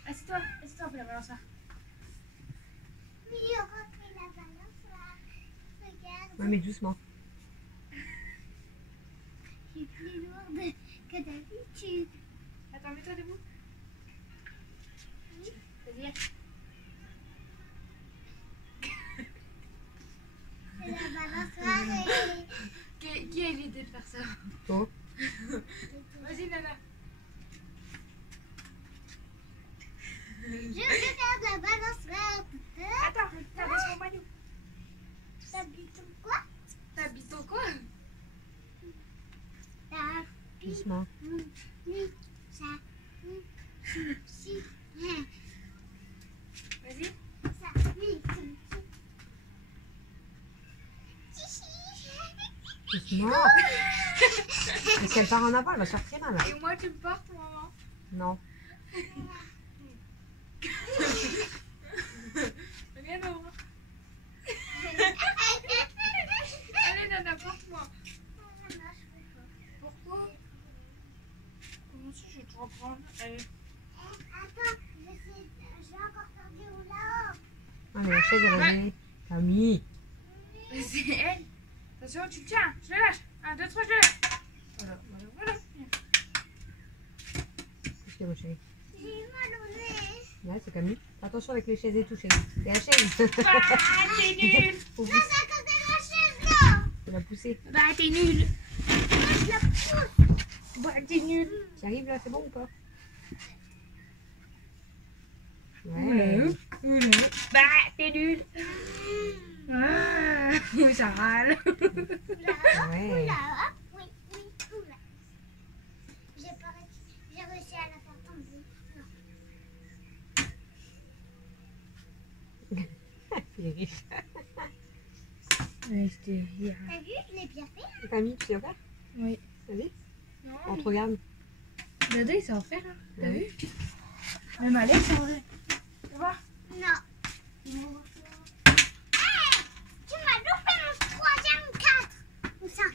Assieds-toi, on fait la balançoire. Oui, on refait la balançoire. Regarde, Ouais, mais doucement. je suis plus lourde que d'habitude. Attends, mets-toi debout. Vas-y. C'est la balançoire Qui a eu l'idée de faire ça? Oh. Vas-y, Nana. Je vais faire de la balançoire. Attends, t'habites mon maillot. T'habites quoi? T'habites en quoi? Doucement. Vas-y. Doucement. Et si elle part en avant, elle va se faire très mal. Là. Et moi, tu me portes, maman? Non. Regarde, maman. Allez, Nana, porte-moi. Pourquoi? Comment ça, je vais te reprendre? Allez. Attends, je vais encore faire du là-haut. Ah, mais la chaise, elle va gêner. Camille. C'est elle. Attention, tu le tiens. Je le lâche. 1, 2, 3, je le lâche. Voilà. Qu'est-ce qu'il y a, ma chérie? J'ai mal au nez. Ouais, c'est Camille. Attention avec les chaises et tout, chérie. Et la chaise. Ah, t'es nul. Faut Non, pousser. c'est à cause de la chaise là. Faut la pousser. Bah, t'es nul. Moi, je la pousse. Bah, t'es nul. Tu arrives là, c'est bon ou pas? Ouais. Bah, t'es nul. Ah, ça râle. Ouais. Oula, oui, oula. J'ai réussi à la faire tomber. Il est riche. Ouais, c'était hier. T'as vu, je l'ai bien fait. Camille, tu sais le faire? Oui. Vas-y. Non, On te regarde. Dada, il sait en faire. Hein. T'as Ouais. vu? Même Alex, en vrai. Tu vois? Non. Hey, tu m'as loupé mon troisième 4. Ou ça.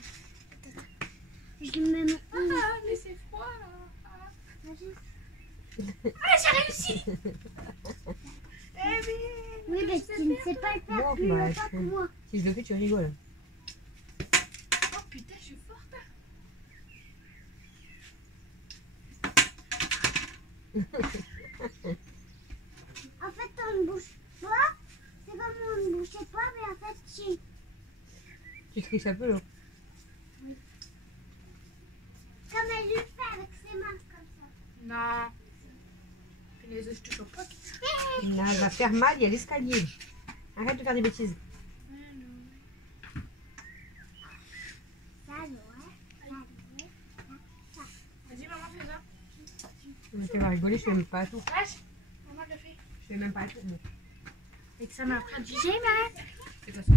Je le mets mon Ah, mais c'est froid là. Ah, j'ai réussi. Eh bien, Oui, mais tu ne sais pas le faire Non, plus bah, longtemps que moi. Si je le fais, tu rigoles. oh putain, je suis forte. En fait, on ne bouge pas. C'est comme on ne bougeait pas, mais en fait, si. Tu triches un peu là. Comme elle le fait avec ses mains, comme ça. Non. Les autres, je te chope pas. Là, elle va faire mal, il y a l'escalier. Arrête de faire des bêtises. Ça, ouais. Vas-y, maman, fais ça. Tu vas rigoler, je fais même pas à tout. Lâche. Maman le fait. Je fais même pas à tout. Bon. Et que ça m'a appris du mal. C'est parce que,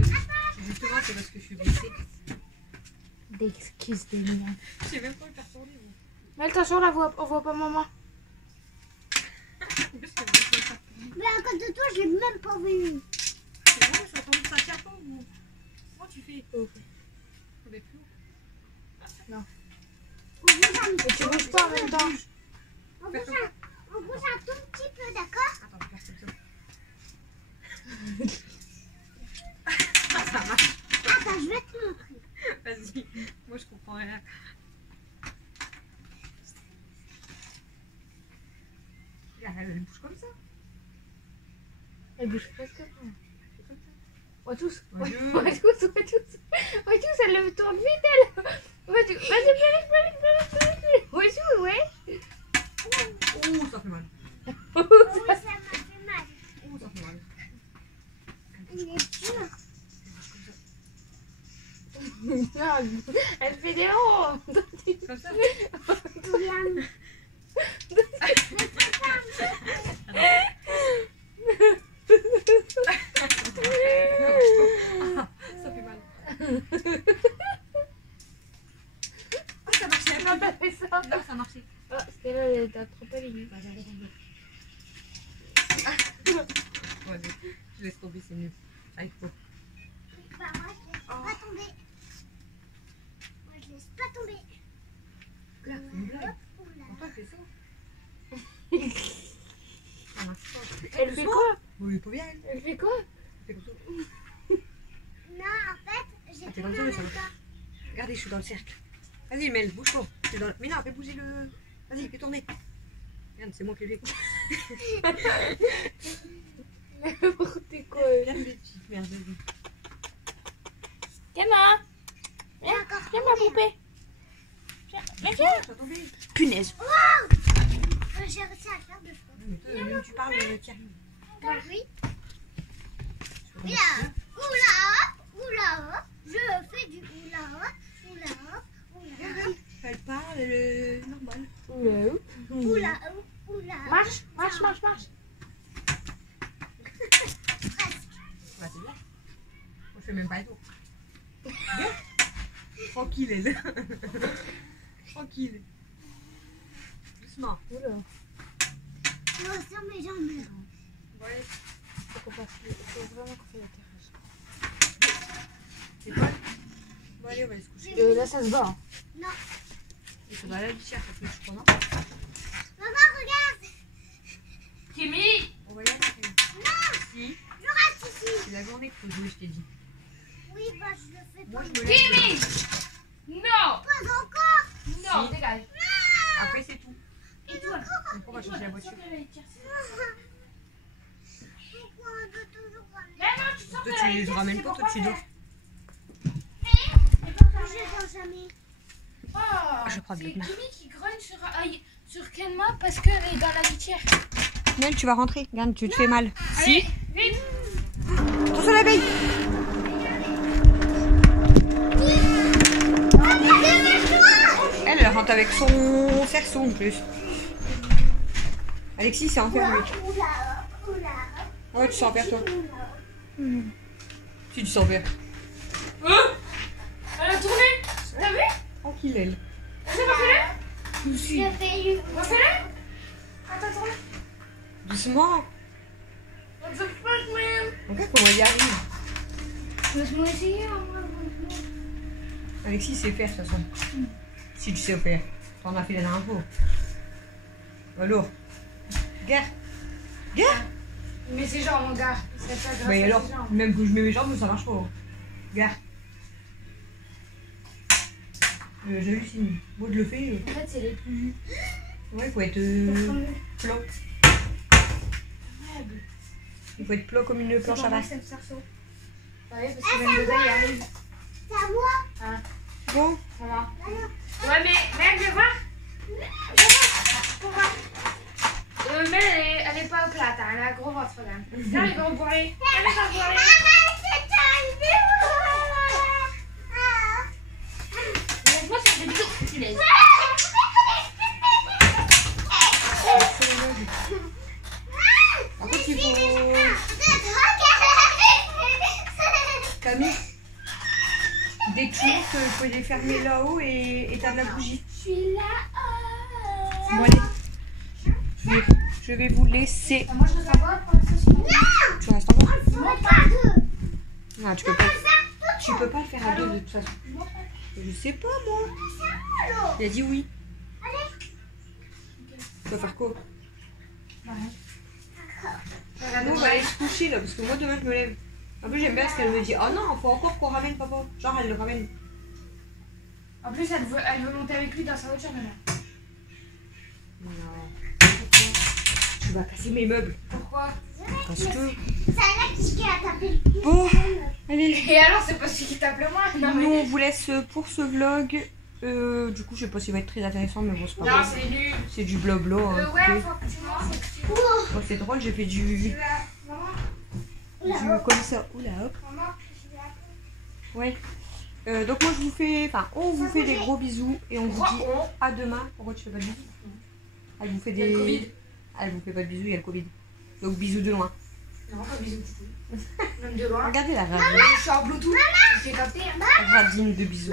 justement, c'est parce que je suis blessée. D'excuses des miens. Je sais même pas le faire tourner. Mais attention, on voit pas maman. Mais à cause de toi, je l'ai même pas vu. C'est bon, je suis entendu ça tient pas ou comment tu fais? Ok. On est plus haut. Non. On bouge un, Et tu bouges pas en même temps. on bouge un tout petit peu, d'accord? Attends, regarde comme ça. Ça marche. Attends, je vais te montrer. Vas-y. Moi, je comprends rien. Regarde, elle bouge comme ça. Elle bouge presque pas. On tous. On Ouais. tous, elle le tourne vite, elle. Vas-y, vite. Ouais. Ouh, ça fait mal. Oh, oui, ça m'a fait mal. Ouh, ça fait mal. Il est dur. Elle fait des ronds. Comme ça. Regarde. Ça fait mal. Ah, ça marchait. Non, t'as fait ça. Non, ça marchait. Ah, c'était là, t'as trop pas ligné. Vas-y, je laisse tomber, c'est mieux. Ah, il faut. Bah, moi, Faut bien, elle. Elle fait quoi? C'est comme ça. Non, en fait, j'ai Ah, t'es plus comme ça, en mais ça même va. temps. Regardez, je suis dans le cercle. Vas-y, Mel, bouge pas. Mais non, fais bouger le. Vas-y, fais tourner. Regarde, c'est moi qui l'ai fait. N'importe quoi. Viens, les petites merdes. Vas-y. Kenma, viens, viens ma poupée. Mais viens. Ça va tomber. Punaise. J'ai réussi à faire deux fois. Mais toi, même tu parles, qui arrive. Bah oui. Oula, oula, je fais du oula, oula, oula, Elle parle, normal. oula, oula. Marche, marche, marche, marche. Bah, c'est bien. On fait même pas le tour. Bien. Tranquille, elle. Tranquille. Doucement. Oula. Je ressens mes jambes. Ouais. Faut vraiment qu'on fasse l'atterrage. C'est quoi? Bon, allez, on va aller se coucher. Là, ça se bat. Hein. Non. Il faudra la litière parce que je suis pendant. Maman, regarde. Kimi. On va y aller. Non, Si. je reste ici. C'est la journée qu'il faut jouer, je t'ai dit. Oui, bah je le fais Moi, pas. je me lève. Kimi. Non. Pas encore. Non, Si. dégage. Après, c'est tout. Et toi? Donc, on va chercher la voiture. Pourquoi on doit toujours ramener? Mais non, tu sors Toi, de la tu les litière, ramènes c'est pas, pour toi, tu pas dors. Je dors jamais. Oh, Je crois c'est bien. Kimi qui grogne sur Kenma parce qu'elle est dans la litière. Nel, tu vas rentrer. Regarde, tu te fais mal. Allez, vite. Attention l'abeille. Elle rentre avec son cerceau en plus. Alexis, c'est enfermé. Oula, oula. Ah ouais, tu sens faire toi. Si tu sens faire. Elle a tourné. T'as vu? Tranquille, elle. C'est pas fait? Je fais une. Refais-le. Attends. Doucement. What the fuck, man? Regarde comment il y arrive. Laisse-moi essayer, moi. Alexis sait faire de toute façon. Si tu sais faire. T'en as fait la dernière fois. Alors. Regarde. Regarde. Mais c'est genre, mon gars. C'est pas grave. Mais alors, même que je mets mes jambes, ça marche pas. Regarde. J'hallucine. Moi, je le fais. En fait, c'est les plus. Ouais, il faut être plat. Il faut être plat comme une planche à vache. C'est le cerceau. Ouais, parce que même le gars, il arrive. C'est à moi. Bon, Ça va. Ouais, mais viens voir. Mais elle est pas plate, hein. Elle a un gros ventre là. Viens, il va en boire. Laisse-moi sur des bisous. Tu laisses. en fait, il faut... Camille, dès que tu montes, il faut les fermer là-haut et t'as de la bougie. Je suis là. Bon, allez. Je vais vous laisser. Moi, je veux savoir pour l'instant si Tu restes en bas? On pas deux. Non, tu peux pas. Tu peux pas le faire à deux de toute façon. Je sais pas, moi. Il a dit oui. Tu vas faire quoi? Nous, on va aller se coucher là, parce que moi demain je me lève. En plus, j'aime bien parce qu'elle me dit oh non, faut encore qu'on ramène papa. Genre, elle le ramène. En plus, elle veut monter avec lui dans sa voiture maintenant. Non. Tu vas casser mes meubles. Pourquoi? Parce que. C'est Alex qui a tapé le cul. Bon, allez. Et alors, c'est pas celui qui t'appelle moi? Non, Nous, mais. on vous laisse pour ce vlog. Du coup, je sais pas s'il va être très intéressant, mais bon, c'est pas Non, grave. c'est nul. C'est du blabla. Hein, Ouais, écoutez. faut que tu manges. Bon, c'est drôle, j'ai fait du Maman, comme ça. Oula, hop. maman, Ouais. Donc moi je vous fais, enfin on vous fait des gros bisous et on vous dit à demain. Pourquoi tu fais pas de bisous? Elle vous fait Il y a le Covid. Elle vous fait pas de bisous, il y a le Covid. Donc bisous de loin. Non, pas bisous du tout. Même de loin. Regardez la radine. Je suis en Bluetooth. Je fais capter. Hein. Radine de bisous.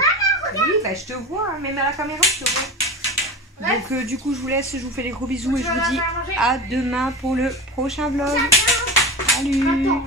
Oui, bah je te vois, hein, même à la caméra je te vois. Donc du coup je vous laisse, je vous fais des gros bisous et je vous dis à demain pour le prochain vlog. Salut. Attends.